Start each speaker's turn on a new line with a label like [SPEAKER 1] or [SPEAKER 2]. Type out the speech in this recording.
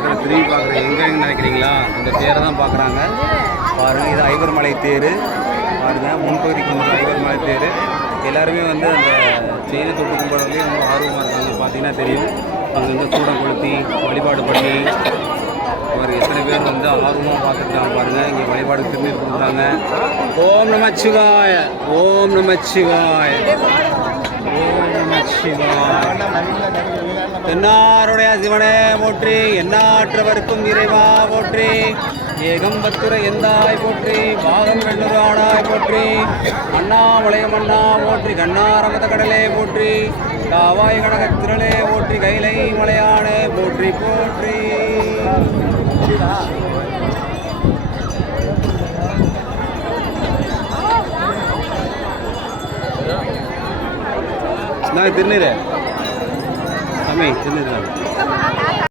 [SPEAKER 1] பார்க்குற திரும்பி பார்க்குற எங்கேன்னு நினைக்கிறீங்களா? இந்த தேரை தான் பார்க்குறாங்க. பாருங்கள் இது ஐவர்மலை தேர். பாருங்கள் முன்பகுதிக்கு வந்து ஐவர்மலை தேர். எல்லாருமே வந்து அந்த செய்தி தொட்டு கும்பிட்றதுலேயே ரொம்ப ஆர்வமாக இருக்காங்க. பார்த்தீங்கன்னா தெரியும். அங்கே வந்து கூடம் கொளுத்தி வழிபாடு பண்ணி ஒரு எத்தனை பேர் வந்து ஆர்வமாக பார்த்துருக்காங்க பாருங்கள் இங்கே வழிபாடு திரும்பி கொடுக்குறாங்க. ஓம் நம சிவாய ஓம் நம சிவாய ஓம் நம சிவாய. தென்னாருடைய சிவனே போற்றி எண்ணாற்றவருக்கும் இறைவா போற்றி. ஏகம்பத்துரை எந்தாய் போற்றி பாகம் வெண்ணூர் ஆடாய் போற்றி. அண்ணாமலைய மண்ணா போற்றி கண்ணாரமத கடலே போற்றி. காவாய் கடக திரளே போற்றி கைலை மலையானே போற்றி போற்றி. நான் திருநீர். Amém. Entendeu?